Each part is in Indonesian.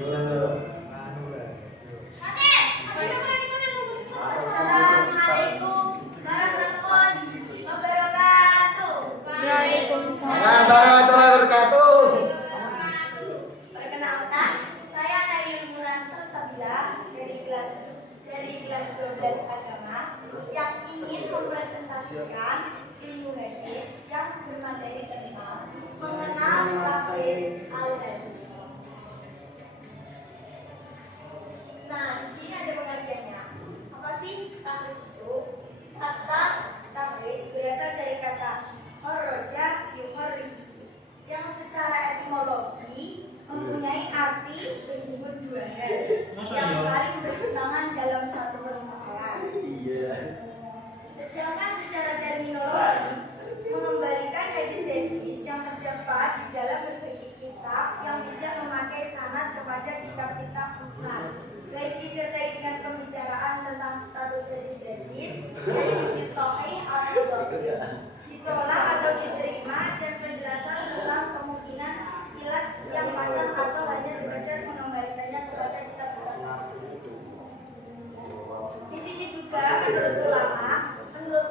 Assalamualaikum warahmatullahi wabarakatuh. Waalaikumsalam warahmatullahi wabarakatuh. Perkenalkan, saya Nailul Munasir Sabila dari kelas 12 agama yang ingin mempresentasikan ilmu hadis yang bermateri tentang mengenal tafsir al-hadis. Nah, di sini ada pengertiannya. Apa sih tahrij itu? Kata tahrij berasal dari kata kharaja yukharriju yang secara etimologi mempunyai arti berhubung dua hal yang saling bertentangan dalam satu persoalan. Sedangkan secara terminologi mengembalikan hadis-hadis yang terdapat di dalam berbagai kitab yang tidak memakai sanad kepada kitab-kitab musnad, baik disertai dengan pembicaraan tentang status hadis-hadis dari segi sahih atau dhaif, ditolak atau diterima, dan penjelasan tentang kemungkinan ilat yang pasang atau hanya sekedar mengembalikannya kepada kitab-kitab tersebut. Di sini juga menurut ulama, menurut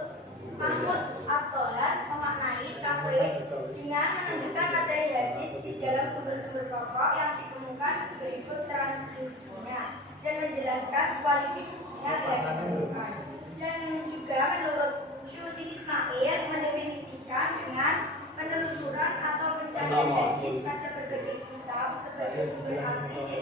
Mahmud At-Tohar memaknai tahrij dengan menunjukkan materi hadis di dalam sumber-sumber pokok yang ditemukan berikut transkripsinya dan menjelaskan kualifikasinya dan ditemukan. Dan juga menurut Syuuti Ismail mendefinisikan dengan penelusuran atau pencarian hadis pada berbagai kitab sebagai sumber asli